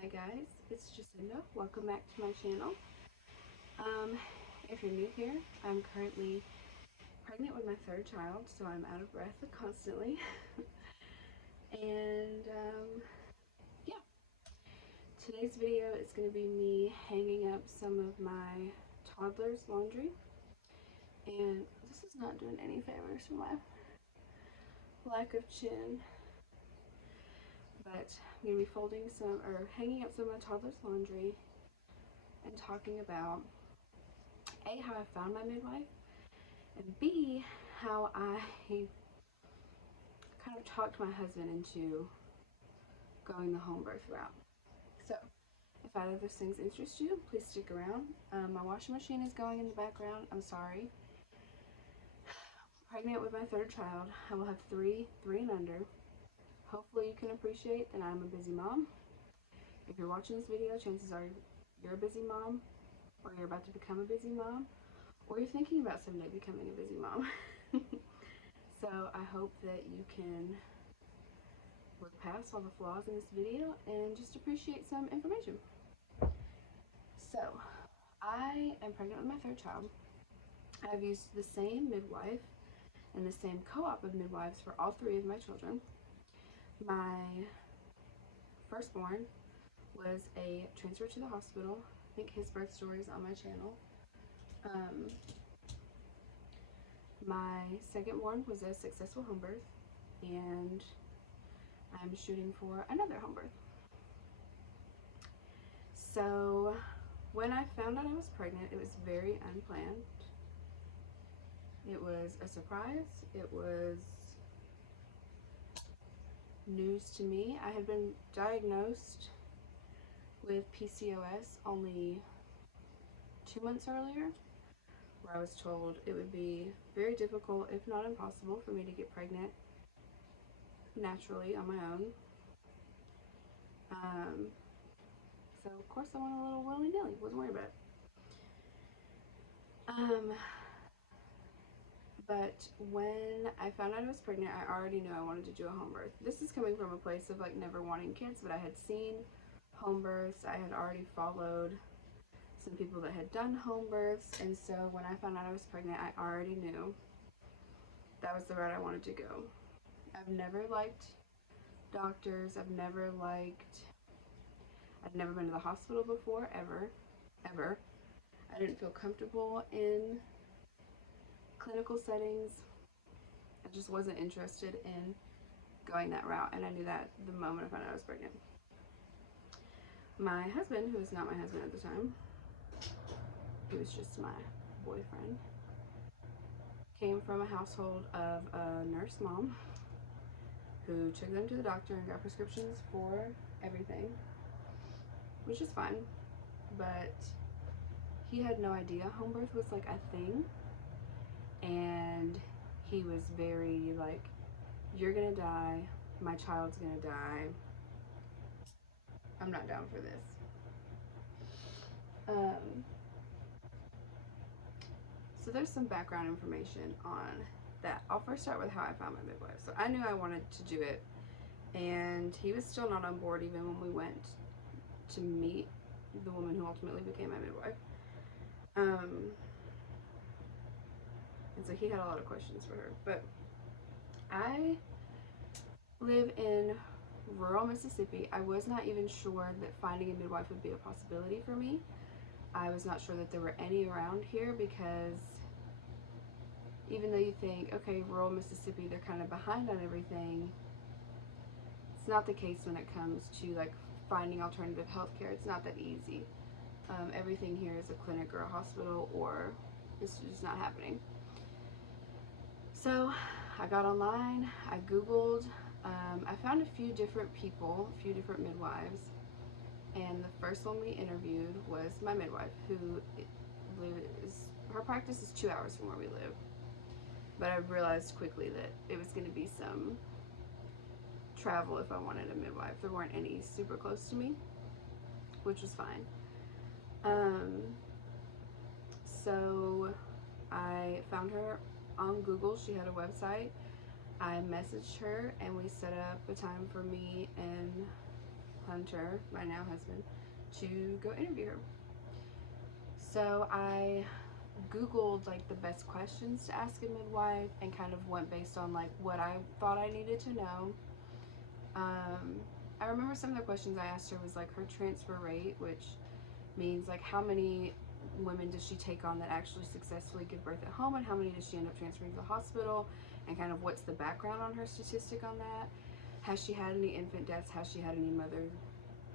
Hi guys, it's Jacinda. Welcome back to my channel. If you're new here, I'm currently pregnant with my third child, so I'm out of breath constantly. and yeah, today's video is going to be me hanging up some of my toddler's laundry. And this is not doing any favors for my lack of chin. But I'm going to be folding some, or hanging up some of my toddler's laundry and talking about A, how I found my midwife, and B, how I kind of talked my husband into going the home birth route. So, if either of those things interest you, please stick around. My washing machine is going in the background. I'm sorry. Pregnant with my third child. I will have three and under. Hopefully you can appreciate that I'm a busy mom. If you're watching this video, chances are you're a busy mom, or you're about to become a busy mom, or you're thinking about someday becoming a busy mom. So I hope that you can look past all the flaws in this video and just appreciate some information. So I am pregnant with my third child. I've used the same midwife and the same co-op of midwives for all three of my children. My firstborn was a transfer to the hospital. I think his birth story is on my channel. My secondborn was a successful home birth, and I'm shooting for another home birth. So when I found out I was pregnant, it was very unplanned. It was a surprise. It was news to me. I had been diagnosed with PCOS only 2 months earlier, where I was told it would be very difficult, if not impossible, for me to get pregnant naturally on my own. So of course I went a little willy-nilly, wasn't worried about it. But when I found out I was pregnant, I already knew I wanted to do a home birth. This is coming from a place of like never wanting kids, but I had seen home births. I had already followed some people that had done home births, and so when I found out I was pregnant, I already knew that was the route I wanted to go. I've never liked doctors. I'd never been to the hospital before, ever. I didn't feel comfortable in clinical settings. I just wasn't interested in going that route, and I knew that the moment I found out I was pregnant. My husband, who was not my husband at the time, he was just my boyfriend, came from a household of a nurse mom who took them to the doctor and got prescriptions for everything, which is fine, but he had no idea home birth was like a thing, and he was very like, you're gonna die, my child's gonna die, I'm not down for this. So there's some background information on that. I'll first start with how I found my midwife. So I knew I wanted to do it, and he was still not on board even when we went to meet the woman who ultimately became my midwife. And so he had a lot of questions for her. But I live in rural Mississippi. I was not even sure that finding a midwife would be a possibility for me. I was not sure that there were any around here, because even though you think, okay, rural Mississippi, they're kind of behind on everything, it's not the case when it comes to like finding alternative healthcare. It's not that easy. Everything here is a clinic or a hospital, or it's just not happening. So I got online, I Googled, I found a few different people, a few different midwives, and the first one we interviewed was my midwife, who her practice is 2 hours from where we live. But I realized quickly that it was going to be some travel if I wanted a midwife. There weren't any super close to me, which was fine. So I found her on Google. She had a website. I messaged her, and we set up a time for me and Hunter, my now husband, to go interview her. So I Googled like the best questions to ask a midwife and kind of went based on like what I thought I needed to know. I remember some of the questions I asked her was like her transfer rate, which means like how many women does she take on that actually successfully give birth at home, and how many does she end up transferring to the hospital, and kind of what's the background on her statistic on that. Has she had any infant deaths? Has she had any mother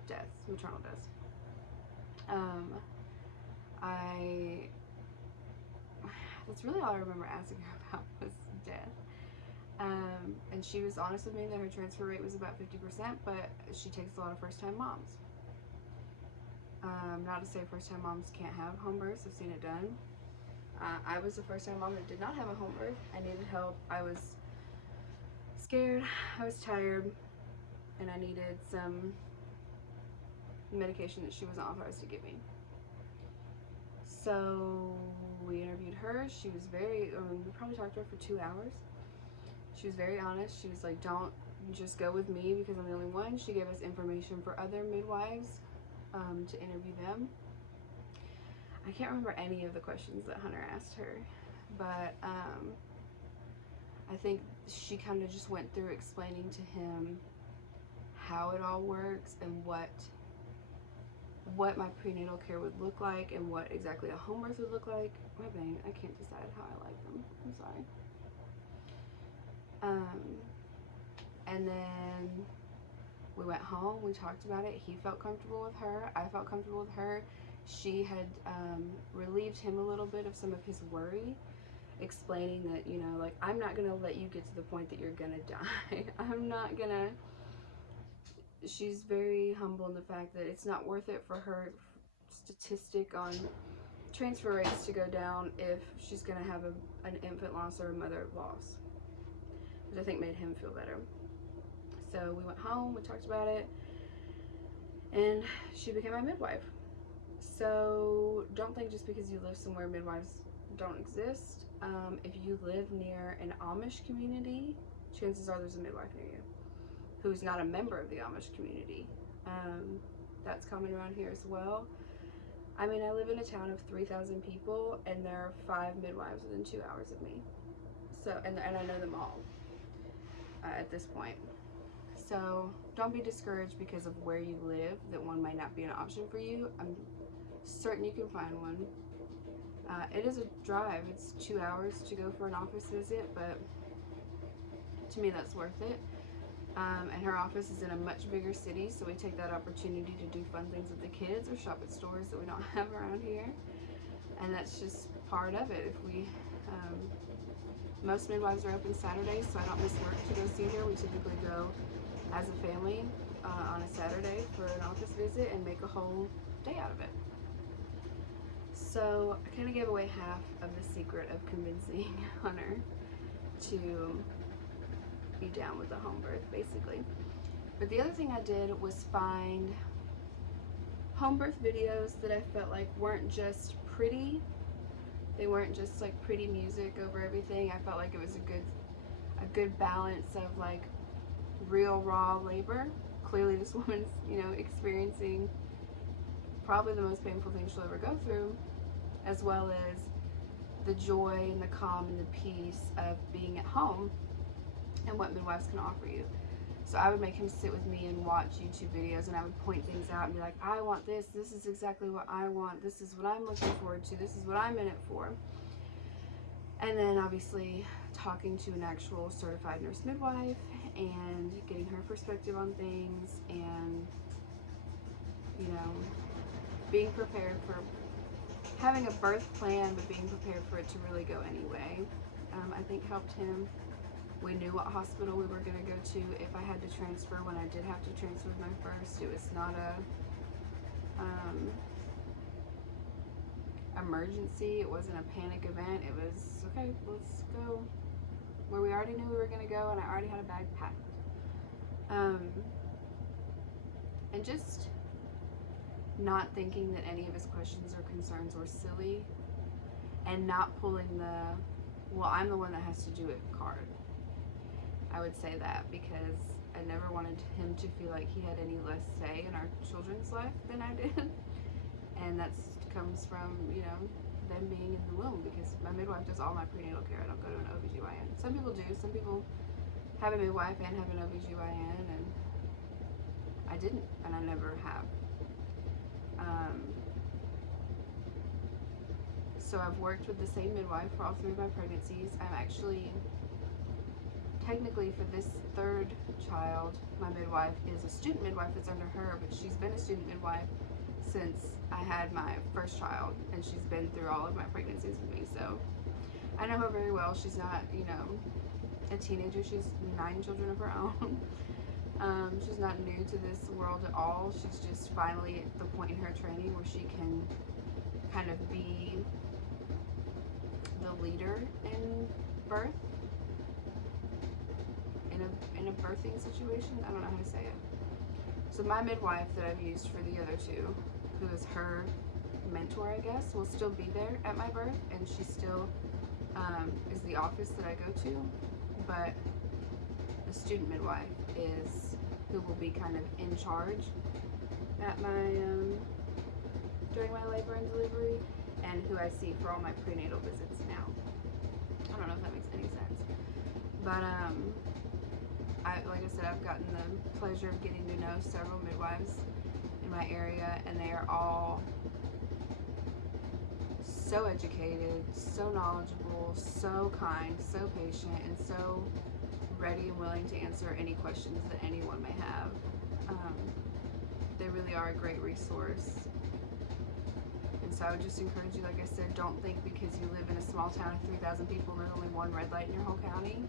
deaths, maternal deaths? That's really all I remember asking her about was death. And she was honest with me that her transfer rate was about 50%, but she takes a lot of first-time moms. Not to say first-time moms can't have home births. I've seen it done. I was a first-time mom that did not have a home birth. I needed help. I was scared. I was tired. And I needed some medication that she wasn't authorized to give me. So we interviewed her. She was very, we probably talked to her for 2 hours. She was very honest. She was like, don't just go with me because I'm the only one. She gave us information for other midwives to interview them. I can't remember any of the questions that Hunter asked her, but I think she kind of just went through explaining to him how it all works and what my prenatal care would look like and what exactly a home birth would look like. My bang, I can't decide how I like them. I'm sorry. And then we went home, we talked about it. He felt comfortable with her. I felt comfortable with her. She had relieved him a little bit of some of his worry, explaining that, you know, like, I'm not going to let you get to the point that you're going to die. I'm not going to. She's very humble in the fact that it's not worth it for her statistic on transfer rates to go down if she's going to have an infant loss or a mother loss, which I think made him feel better. So we went home, we talked about it, and she became my midwife. So don't think just because you live somewhere midwives don't exist. If you live near an Amish community, chances are there's a midwife near you who's not a member of the Amish community. That's common around here as well. I mean, I live in a town of 3,000 people, and there are 5 midwives within 2 hours of me. So, and I know them all at this point. So don't be discouraged because of where you live, that one might not be an option for you. I'm certain you can find one. It is a drive. It's 2 hours to go for an office visit, but to me that's worth it. And her office is in a much bigger city, so we take that opportunity to do fun things with the kids or shop at stores that we don't have around here. And that's just part of it. If we, most midwives are open Saturdays, so I don't miss work to go see her. We typically go as a family on a Saturday for an office visit and make a whole day out of it. So I kind of gave away half of the secret of convincing Hunter to be down with the home birth, basically. But the other thing I did was find home birth videos that I felt like weren't just pretty. They weren't just like pretty music over everything. I felt like it was a good balance of like real raw labor. Clearly this woman's, you know, experiencing probably the most painful thing she'll ever go through, as well as the joy and the calm and the peace of being at home and what midwives can offer you. So I would make him sit with me and watch YouTube videos, and I would point things out and be like, I want this, this is exactly what I want, this is what I'm looking forward to, this is what I'm in it for. And then obviously talking to an actual certified nurse midwife and getting her perspective on things, and, you know, being prepared for having a birth plan, but being prepared for it to really go anyway, I think helped him. We knew what hospital we were going to go to if I had to transfer. When I did have to transfer with my first, it was not a emergency. It wasn't a panic event. It was, okay, let's go where we already knew we were going to go, and I already had a bag packed. And just not thinking that any of his questions or concerns were silly, and not pulling the, well, I'm the one that has to do it card. I would say that because I never wanted him to feel like he had any less say in our our children's life than I did. And that comes from, you know, them being in the womb, because my midwife does all my prenatal care. I don't go to an OBGYN. Some people do. Some people have a midwife and have an OBGYN, and I didn't, and I never have. So I've worked with the same midwife for all 3 of my pregnancies. I'm actually, technically for this 3rd child, my midwife is a student midwife that's under her, but she's been a student midwife since I had my 1st child, and she's been through all of my pregnancies with me, so I know her very well. She's not, you know, a teenager. She's 9 children of her own. She's not new to this world at all. She's just finally at the point in her training where she can kind of be the leader in birth, in a birthing situation. I don't know how to say it. So my midwife that I've used for the other 2, who is her mentor, I guess, will still be there at my birth, and she still is the office that I go to, but the student midwife is who will be kind of in charge at my during my labor and delivery, and who I see for all my prenatal visits now. I don't know if that makes any sense, but like I said, I've gotten the pleasure of getting to know several midwives in my area, and they are all so educated, so knowledgeable, so kind, so patient, and so ready and willing to answer any questions that anyone may have. They really are a great resource. And so I would just encourage you, like I said, don't think because you live in a small town of 3,000 people and there's only 1 red light in your whole county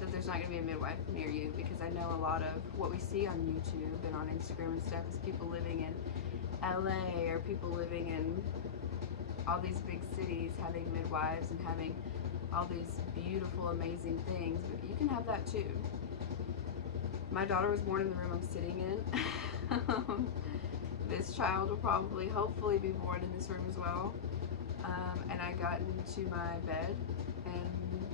that there's not going to be a midwife near you, because I know a lot of what we see on YouTube and on Instagram and stuff is people living in LA or people living in all these big cities having midwives and having all these beautiful, amazing things, but you can have that too. My daughter was born in the room I'm sitting in. This child will probably, hopefully, be born in this room as well. And I got into my bed and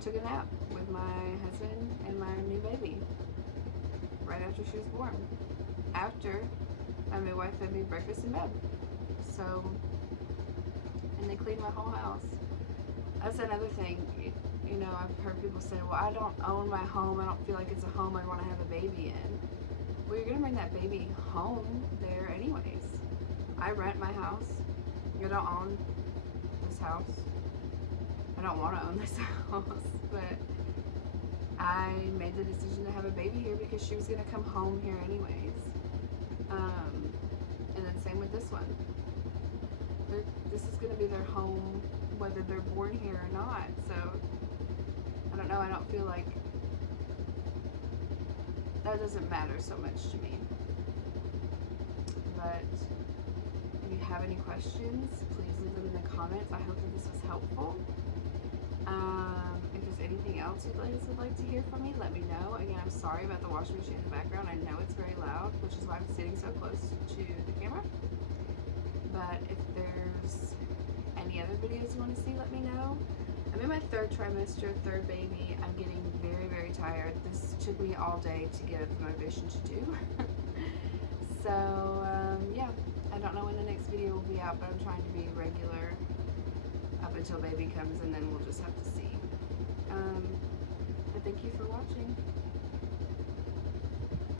took a nap with my husband and my new baby right after she was born. After my midwife fed me breakfast in bed. So, and they cleaned my whole house. That's another thing. You know, I've heard people say, well, I don't own my home. I don't feel like it's a home I want to have a baby in. Well, you're going to bring that baby home there anyways. I rent my house. I don't own this house. I don't want to own this house, but I made the decision to have a baby here because she was going to come home here anyways. And then same with this one. This is going to be their home whether they're born here or not. So, I don't know, I don't feel like that doesn't matter so much to me. But if you have any questions, please leave them in the comments. I hope that this was helpful. If there's anything else you guys would like to hear from me, let me know. Again, I'm sorry about the washing machine in the background. I know it's very loud, which is why I'm sitting so close to the camera. But if there's any other videos you want to see, let me know. I'm in my 3rd trimester, 3rd baby. I'm getting very, very tired. This took me all day to get the motivation to do. So, yeah, I don't know when the next video will be out, but I'm trying to be regular up until baby comes, and then we'll just have to see. But thank you for watching.